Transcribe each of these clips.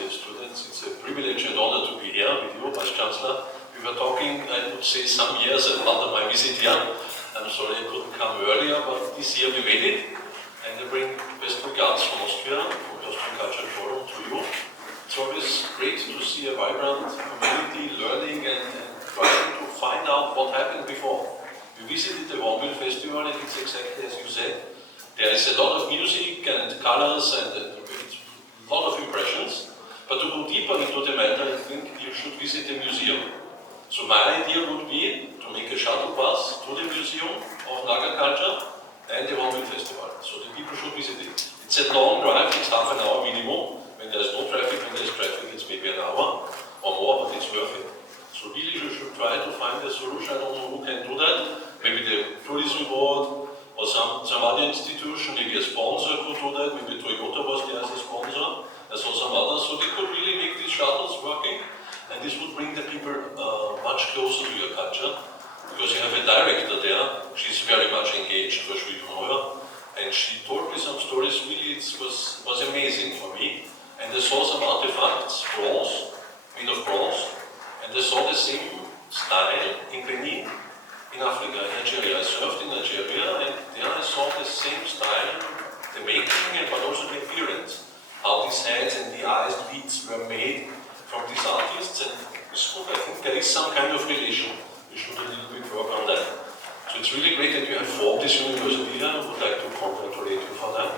dear students. It's a privilege and honor to be here with you, Vice Chancellor. We were talking, I would say, some years after my visit here. I'm sorry I couldn't come earlier, but this year we made it. And I bring best regards from Austria, from the Austrian Cultural Forum to you. It's always great to see a vibrant community learning and trying to find out what happened before. We visited the Hornbill Festival and it's exactly as you said. There is a lot of music and colors and a lot of impressions, but to go deeper into the matter, I think you should visit the museum. So my idea would be to make a shuttle bus to the Museum of Naga Culture and the Hornbill Festival. So the people should visit it. It's a long drive, it's half an hour minimum. When there's no traffic, when there's traffic, it's maybe an hour or more, but it's worth it. So really you should try to find a solution. I don't know who can do that. Maybe the tourism board, or some other institution, maybe a sponsor could do that, maybe Toyota was there as a sponsor, as well some others, so they could really make these shuttles working, and this would bring the people much closer to your culture, because you have a director there, she's very much engaged, for sure you know her, and she told me some stories, really it was amazing for me, and I saw some artifacts, bronze, made of bronze, and I saw the same style in Benin, in Africa, in Nigeria. I surfed in Nigeria and there I saw the same style, the making but also the appearance. How these heads and the eyes, lids were made from these artists, and I think there is some kind of relation. We should a little bit work on that. So it's really great that you have formed this university here. I would like to congratulate you for that.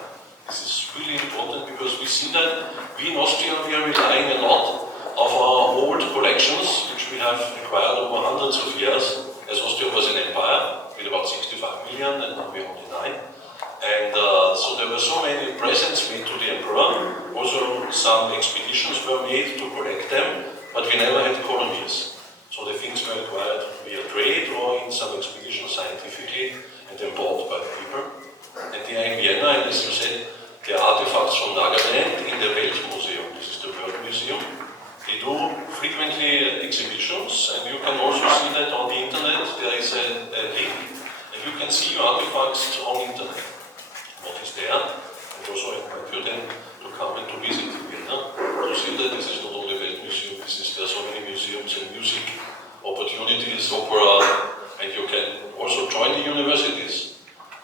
This is really important because we see that we in Austria we are relying a lot of our old collections, which we have acquired over hundreds of years. As Austria was an empire with about 65 million and now we are only 9. And so there were so many presents made to the emperor. Also some expeditions were made to collect them, but we never had colonies. So the things were acquired via trade or in some expeditions scientifically and then bought by the people. And they are in Vienna, and as you said, there are artifacts from Nagaland in the Weltmuseum. This is the World Museum. They do frequently exhibitions, and you can also see that on the internet. There is a link, and you can see your artifacts on internet. What is there? And also I invite you then to come and to visit Vienna to see that this is not only a museum. There are so many museums and music opportunities, opera, and you can also join the universities.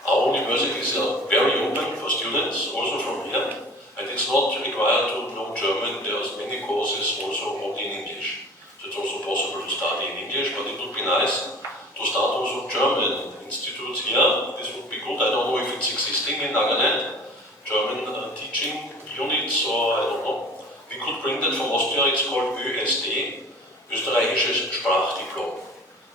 Our universities are very open for students, also from here. And it's not required to know German, there's many courses also only in English. So it's also possible to study in English, but it would be nice to start also German institutes here. This would be good. I don't know if it's existing in Nagaland, German teaching units, or I don't know. We could bring that from Austria, it's called ÖSD, Österreichisches Sprachdiplom.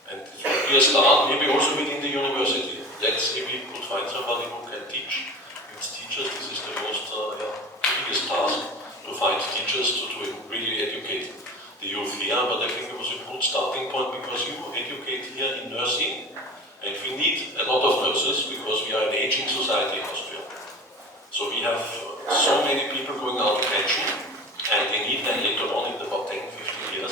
And it would be a start, maybe also within the university. Let's see if we could find somebody who can teach. It's teachers, this is the most biggest task, to find teachers to really educate the youth here, but I think it was a good starting point because you educate here in nursing, and we need a lot of nurses because we are an aging society in Austria. So we have so many people going out of pension, and they need them later on in about 10-15 years.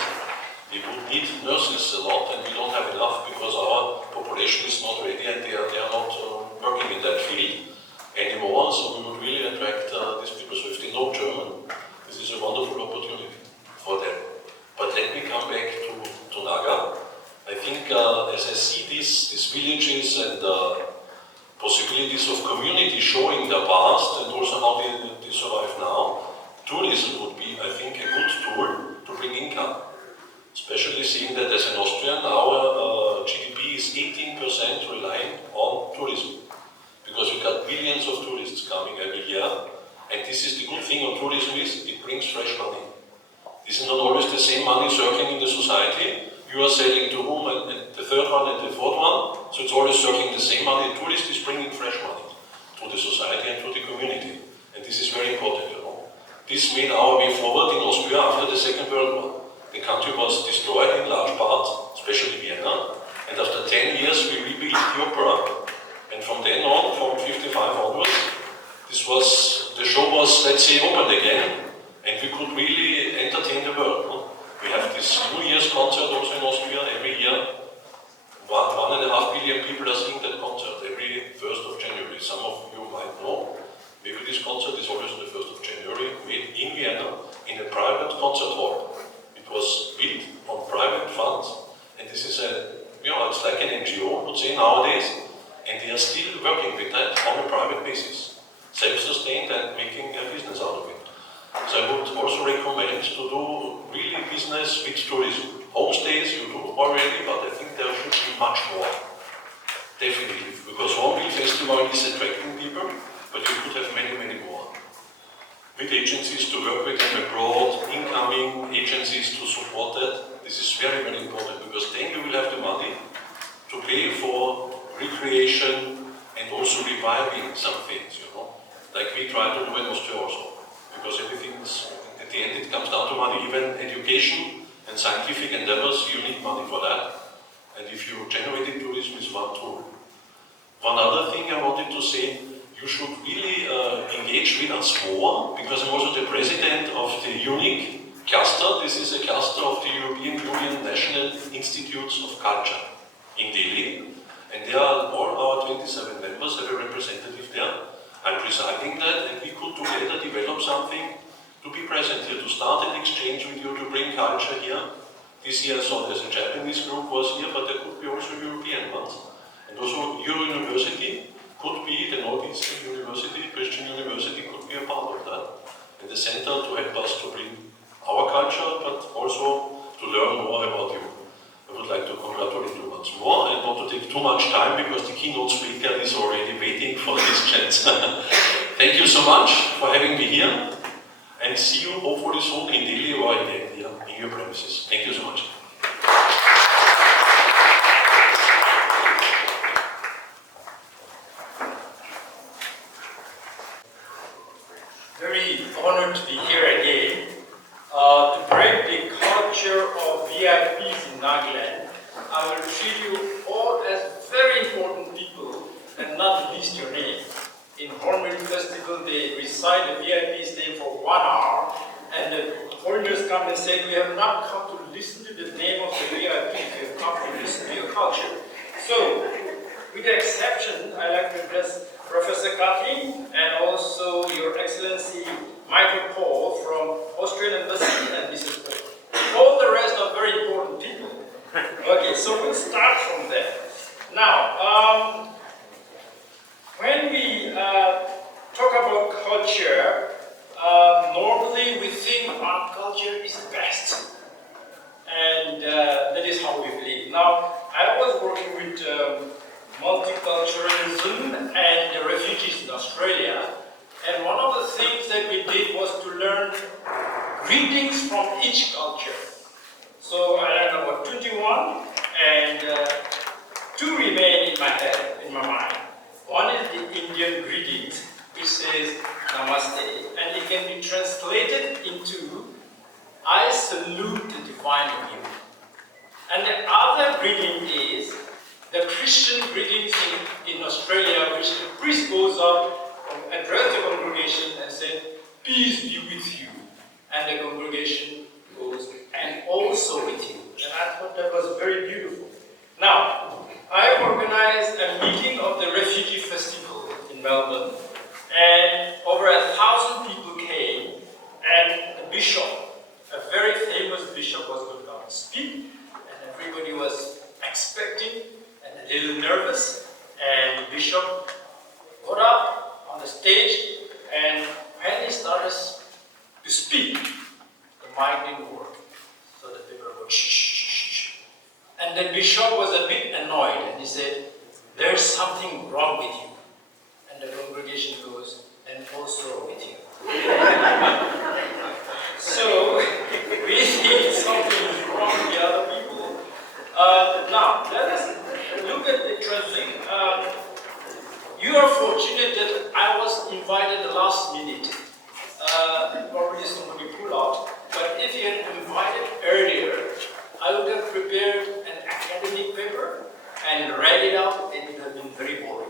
They would need nurses a lot, and we don't have enough because our population is not ready and they are not working in that field anymore, so we would really attract these people. So if they know German, this is a wonderful opportunity for them. But let me come back to Naga. I think as I see these villages and possibilities of community showing their past and also how they survive now, tourism would be, I think, a good tool to bring income. Especially seeing that as an Austrian, our GDP is 18% relying on tourism. Because we got billions of tourists coming every year, and this is the good thing of tourism is it brings fresh money. This is not always the same money circling in the society. You are selling to whom, and the third one and the fourth one, so it's always circling the same money. The tourist is bringing fresh money to the society and to the community, and this is very important, you know. This made our way forward in Austria after the Second World War. The country was destroyed in large part, especially Vienna, and after 10 years we rebuilt the opera. And from then on, from 55 onwards, the show was, let's say, open again, and we could really entertain the world. No? We have this New Year's concert also in Austria every year. 1.5 billion people are seeing that concert every 1st of January. Some of you might know. Maybe this concert is always on the 1st of January, made in Vienna, in a private concert hall. It was built on private funds, and this is it's like an NGO, would say nowadays, and they are still working with that on a private basis, self-sustained and making a business out of it. So I would also recommend to do really business with tourism. Homestays you do already, but I think there should be much more. Definitely, because Hornbill Festival is attracting people, but you could have many, many more. With agencies to work with them abroad, incoming agencies to support that. This is very, very important, because then you will have the money to pay for recreation and also reviving some things, like we try to do in Austria also, because everything is, at the end it comes down to money. Even education and scientific endeavors, you need money for that, and if you generate tourism is one tool. One other thing I wanted to say, you should really engage with us more, because I'm also the president of the UNIC cluster. This is a cluster of the European Union National Institutes of Culture in Delhi, and there are all our 27 members have a representative there. I'm presiding that, and we could together develop something to be present here, to start an exchange with you, to bring culture here. This year I saw there's a Japanese group was here, but there could be also European ones. And also your university could be, the Northeastern University, Christian University could be a part of that. And the center to help us to bring our culture, but also to learn more about you. I would like to congratulate you once more, and not to take too much time, because the keynote speaker is already waiting for this chance. Thank you so much for having me here, and see you hopefully soon in Delhi or in India, in your premises. Thank you so much. Very honored to be here again to break the culture of VIPs in Nagaland. I will treat you all as very important people, and not least your name. In Hornbill Festival, they recite the VIP's name for 1 hour, and the foreigners come and say, we have not come to listen to the name of the VIP, we have come to listen to your culture. So, with the exception, I like to address Professor Kathleen and also Your Excellency Michael Paul from Austrian Embassy and Mrs. Paul. All the rest are very important people. Okay, so we'll start from there. Now, when we talk about culture, normally we think art culture is best. And that is how we believe. Now, I was working with multiculturalism and the refugees in Australia, and one of the things that we did was to learn greetings from each culture. So I learned about 21, and two remain in my head, in my mind. One is the Indian greetings, which says Namaste, and it can be translated into I salute the divine in you. And the other greeting is the Christian greetings in Australia, which the priest goes up and addresses the congregation and says, peace be with you. And the congregation goes, and also with you. And I thought that was very beautiful. Now, I organized a meeting of the Refugee Festival in Melbourne, and over 1,000 people came, and the bishop, a very famous bishop, was going to come and speak, and everybody was expecting and a little nervous, and the bishop got up on the stage, and when he started to speak, the mic didn't work. So the people were shh, shh, shh. And the bishop was a bit annoyed, and he said, there's something wrong with you. And the congregation goes, and also with you. So, we think something is wrong with the other people. Now, let us look at the transition. You are fortunate that I was invited the last minute. Probably somebody pulled out. But if you had invited earlier, I would have prepared an academic paper and read it out, and it would have been very boring.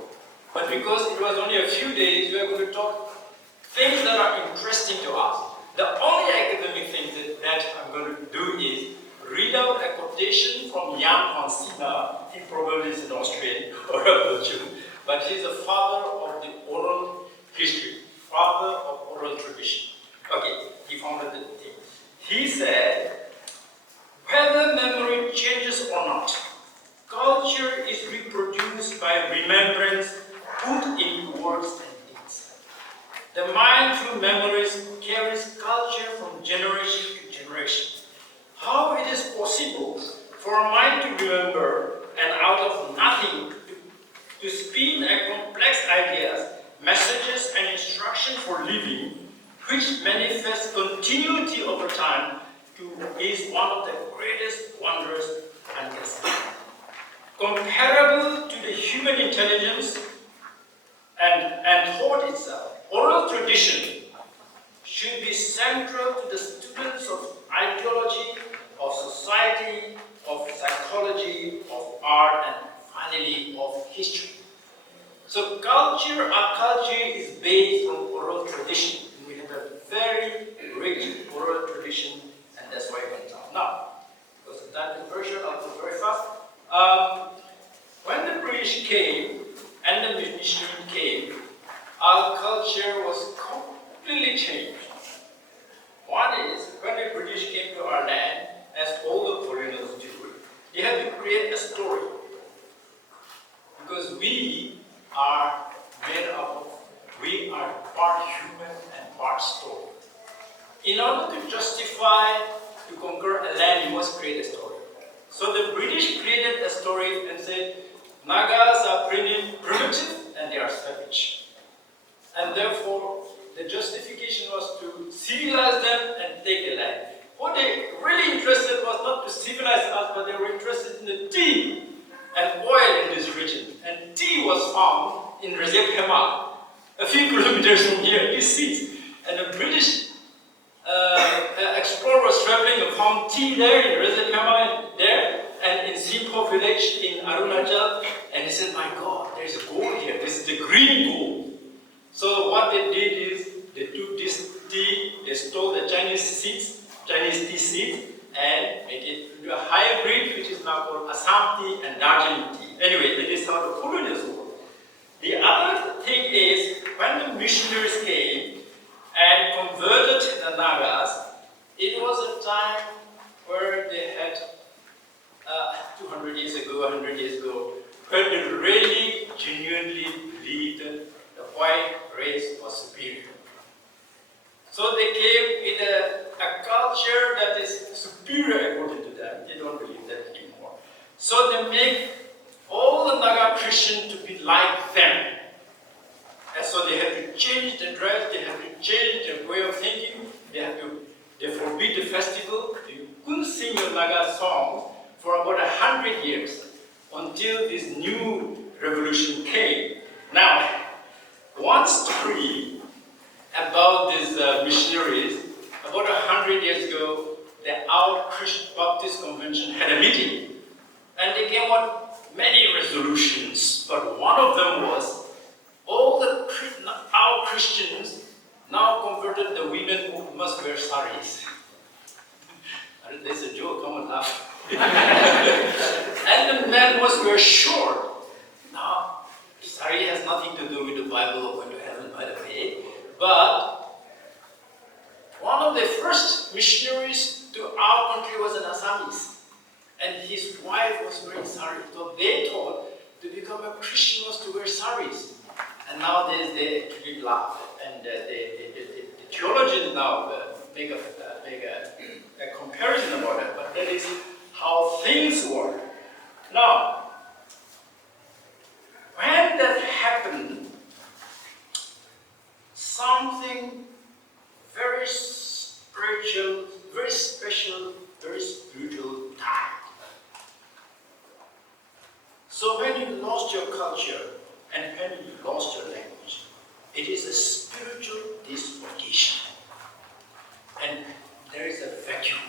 But because it was only a few days, we are going to talk things that are interesting to us. The only academic thing that I'm going to do is read out a quotation from Jan van Sina. He probably is an Austrian or a Belgian, but he's the father of the oral history, father of oral tradition. Okay, he founded the thing. He said, whether memory changes or not, culture is reproduced by remembrance put into words and deeds. The mind through memories carries culture from generation to generation. How it is possible for a mind to remember and out of nothing to spin a complex ideas, messages and instruction for living, which manifests continuity over time, is one of the greatest wonders and comparable to the human intelligence and thought itself. Oral tradition should be central to the students of ideology, of society, of psychology, of art, and finally of history. So our culture is based on oral tradition. We have a very rich oral tradition, and that's why it comes out now. Because of that version, I'll go very fast. When the British came and the missionary came, our culture was completely changed. One is, when the British came to our land, as all the foreigners do, they had to create a story. Because we are made up of, we are part human and part story. In order to justify, to conquer a land, you must create a story. So the British created a story and said, Nagas are primitive and they are savage. And therefore, the justification was to civilize them and take the land. What they really interested was not to civilize us, but they were interested in the tea and oil in this region. And tea was found in Rezepema, a few kilometers from here, these seeds. And the British explorer was traveling and found tea there in Rezepema there, and in Simpo village in Arunachal, and he said, my God, there's a gold here, this is the green gold. So what they did is, they took this tea, they stole the Chinese tea seeds, and made it into a hybrid, which is now called Assam tea and Darjeeling tea. Anyway, that is how the colonials work. The other thing is, when the missionaries came and converted the Nagas, it was a time where they had 200 years ago, 100 years ago, where they really genuinely believed that the white race was superior. So they came with a culture that is superior according to them. They don't believe that anymore. So they make all the Naga Christians to be like them. And so they have to change the dress, they have to change their way of thinking, they forbid the festival. You couldn't sing your Naga songs for about 100 years until this new revolution came. Now, one story about these missionaries, about 100 years ago, the Out Christian Baptist Convention had a meeting, and they came up with many resolutions, but one of them was all the our Christians now converted the women who must wear saris. There's a joke, come on laugh. And the men must wear short. Now, sari has nothing to do with the Bible or going to heaven, by the way. But one of the first missionaries to our country was an Assamese. And his wife was wearing sari. So they thought to become a Christian was to wear saris. And nowadays they actually laugh. And the theologians now make a comparison about it. But that is how things work. Now, when that happened, something very spiritual, very special, very spiritual died. So when you lost your culture and when you lost your language, it is a spiritual dislocation. And there is a vacuum.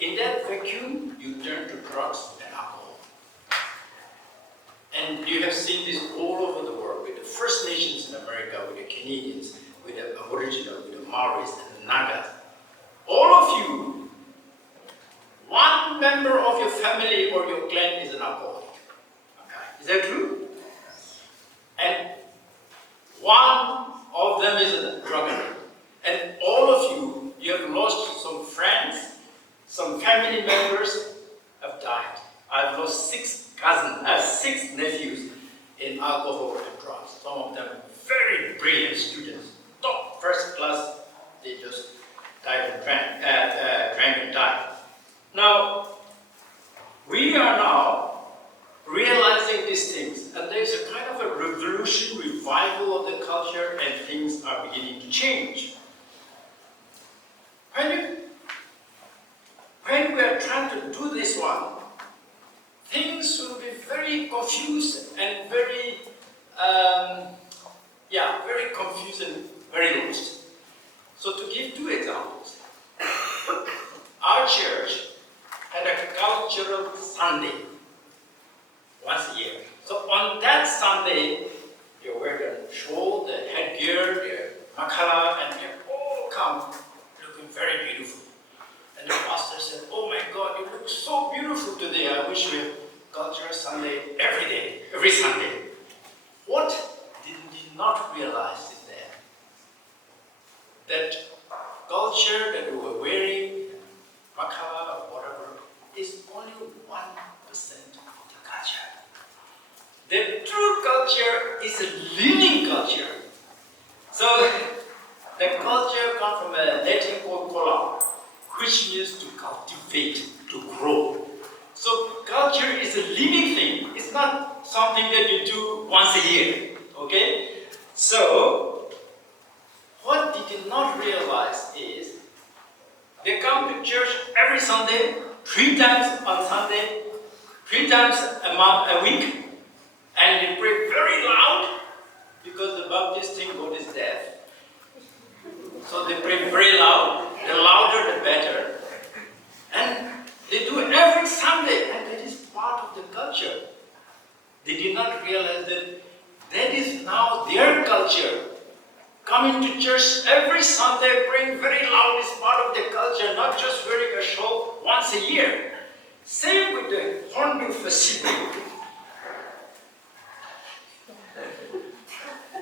In that vacuum, you turn to drugs and alcohol. And you have seen this all over the world with the First Nations in America, with the Canadians, with the Aboriginal, with the Maoris and the Nagas. All of you, one member of your family or your clan is an alcoholic. Okay. Is that true? And one of them is a drug addict. And all of you, you have lost some friends, some family members have died. I've lost 6 cousins, 6 nephews in alcohol and drugs. Some of them very brilliant students, top first class. They just died and drank and died. Now, we are now realizing these things, and there's a kind of a revolution, revival of the culture, and things are beginning to change. When we are trying to do this one, things will be very confused and very confused and very lost. So to give 2 examples, our church had a cultural Sunday once a year. So on that Sunday, you wear the shawl, the headgear, the makala, and you all come looking very beautiful. And the pastor said, "Oh my God, you look so beautiful today. I wish we had cultural Sunday every day, every Sunday." What did we not realize is that culture that we were wearing, makala or whatever, is only 1% of the culture. The true culture is a living culture. So the culture comes from a Latin called "cola," which means to cultivate, to grow. So culture is a living thing. It's not something that you do once a year. Okay? So what they did not realize is they come to church every Sunday, 3 times on Sunday, 3 times a week, and they pray very loud because the Baptist think God is deaf. So they pray very loud. The louder, the better. And they do it every Sunday, and that is part of the culture. They did not realize that that is now their culture. Coming to church every Sunday, praying very loud is part of the culture, not just wearing a shawl once a year. Same with the Hornbill Festival.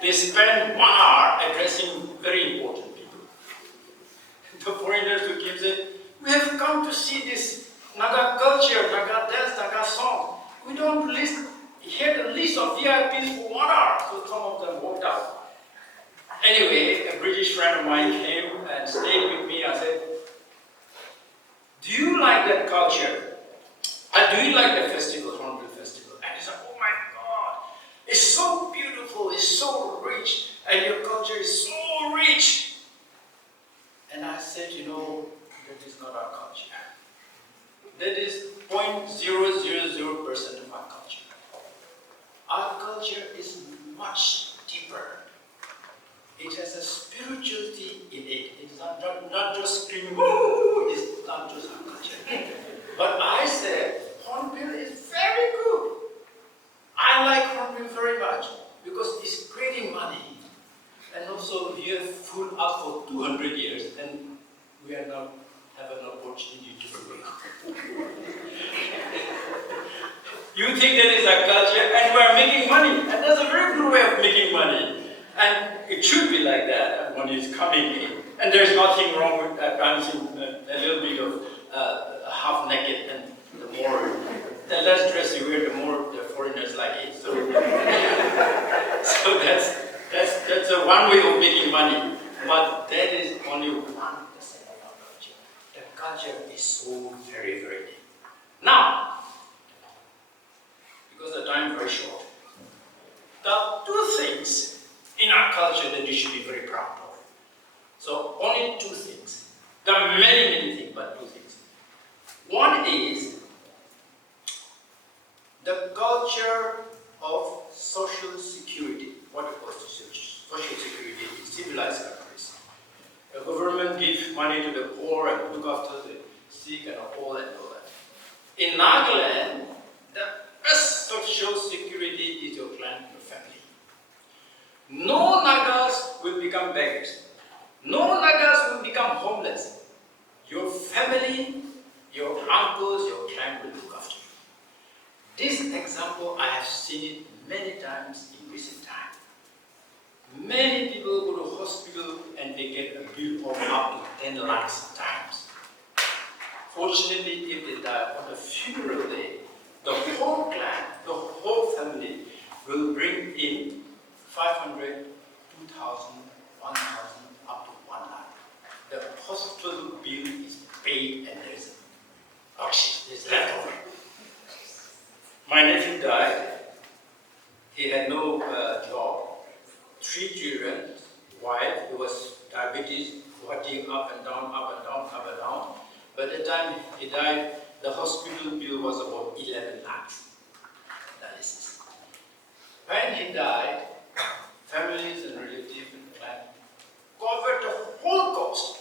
They spend 1 hour addressing very important people. The foreigners who came said, "We have come to see this Naga culture, Naga dance, Naga song. We don't hear the list of VIPs for 1 hour." So some of them walked out. Anyway, a British friend of mine came and stayed with me. I said, "Do you like that culture? Do you like the festival, Hornbill Festival?" And he said, "Oh my God, it's so beautiful, it's so rich, and your culture is so rich." And I said, that is not our culture. That is 0.000% of our culture. Our culture is much deeper. It has a spirituality in it. It's not just screaming, "Woo!" It's not just our culture. But I said, Hornbill is very good. I like Hornbill very much because it's creating money. And also we have food up for 200 years and we are now have an opportunity to grow. You think that is our culture and we are making money. And that's a very good way of making money. And it should be like that, and money is coming in. And there's nothing wrong with dancing a little bit of half naked, and the less dress you wear, the more the foreigners like it. So, so that's a one way of making money. But that is only 1% of our culture. The culture is so very, very deep. Now, because the time is very short, there are 2 things in our culture that you should be very proud of. So only 2 things. There are many, many things, but 2 things. One is the culture of social security. What we call social security in civilized countries. The government gives money to the poor and look after the sick and all that. In Nagaland, the best social security is your clan, your family. No Nagas will become beggars. No Nagas will become homeless. Your family, your uncles, your clan will look after you. This example, I have seen it many times in recent time. Many people go to hospital and they get a bill of up to 10 lakhs times. For Fortunately, if they die on the funeral day, the whole clan, the whole family will bring in 500, 2,000, 1,000, up to 1 lakh. The hospital bill is paid and there's auction, there's leftover. My nephew died. He had no job, 3 children, wife, he was diabetes, walking up and down, up and down, up and down. By the time he died, the hospital bill was about 11 lakhs. Dialysis. When he died, families and relatives and clan covered the whole cost.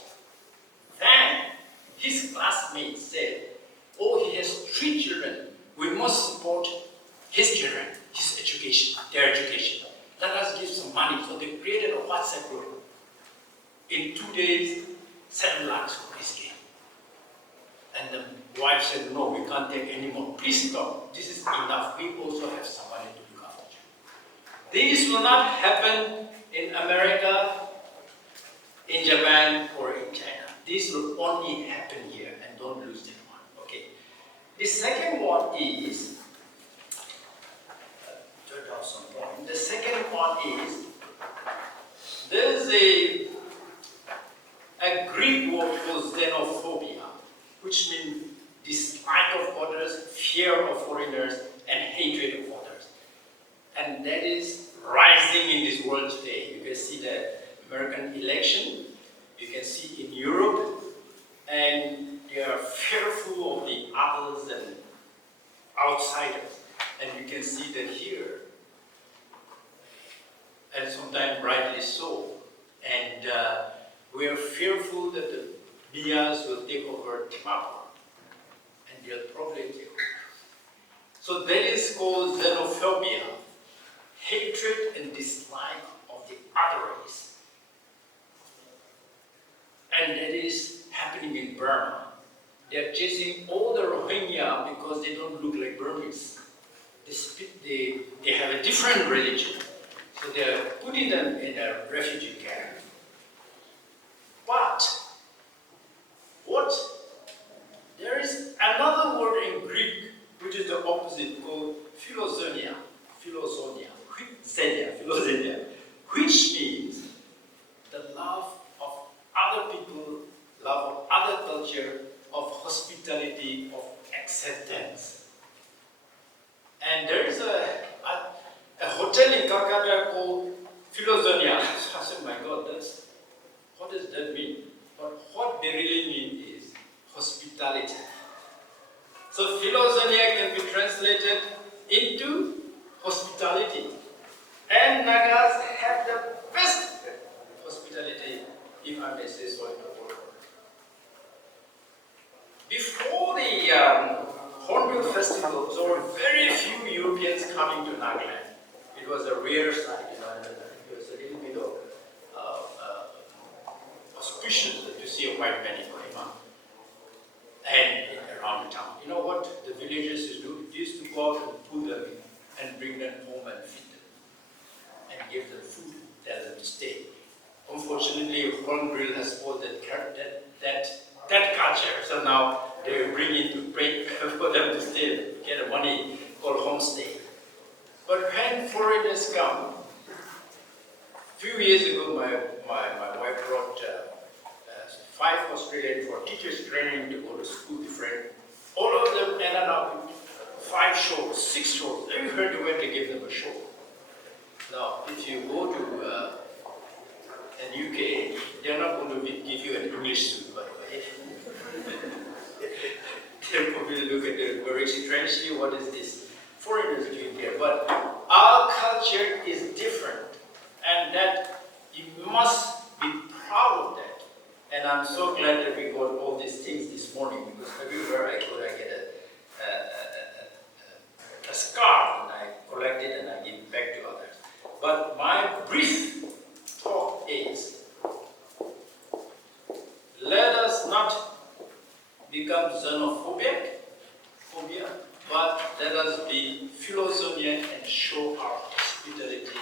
Then his classmates said, oh, he has 3 children. We must support his children, his education, their education. Let us give some money. So they created a WhatsApp group. In 2 days, 7 lakhs rupees came. And the wife said, no, we can't take any more. Please stop. This is enough. We also have somebody to look after you. This will not happen in America, in Japan, or in China. This will only happen here, and don't lose that one. Okay. The second one is, the second one is, there is a Greek word called xenophobia, which means dislike of others, fear of foreigners, and hatred of others. And that is rising in this world today. You can see the American election, you can see in Europe, and they are fearful of the others and outsiders. And you can see that here. And sometimes rightly so. And we are fearful that the Bias will take over Timor. And they'll probably take over. So that is called xenophobia, hatred and dislike of the other race. And that is happening in Burma. They're chasing all the Rohingya because they don't look like Burmese. They have a different religion. So they are putting them in a refugee camp. But there is another word in Greek which is the opposite, called philoxenia, which means the love of other people, love of other culture, of hospitality, of acceptance. And there is a hotel in Calcutta called Philoxenia. So I said, my God, what does that mean? But what they really mean is hospitality. So Philoxenia can be translated into hospitality. And Nagas have the best hospitality, if I may say so, in the world. Before the Hornbill Festival, there were very few Europeans coming to Nagaland. It was a rare sight, it was a little bit of auspicious to see a white man in Kohima and around the town. You know what the villagers used to do? They used to go out and pull them in and bring them home and feed them and give them food, tell them to stay. Unfortunately, Hornbill has spoiled that culture, so now they bring in to break for them to stay, get a money called homestay. But when foreigners come, a few years ago, my wife brought 5 Australians for teachers training to go to school different. All of them ended up with 5 shows, 6 shows. Have you heard when they give them a show? Now, if you go to the UK, they're not going to give you an English suit, by the way. They'll probably look at it very strangely, what is this foreigners doing here? But our culture is different, and that you must be proud of that. And I'm so glad that we got all these things this morning, because everywhere I go, I get a scarf, and I collect it and I give it back to others. But my brief talk is, let us not become xenophobic, but let us be philoxenian and show our hospitality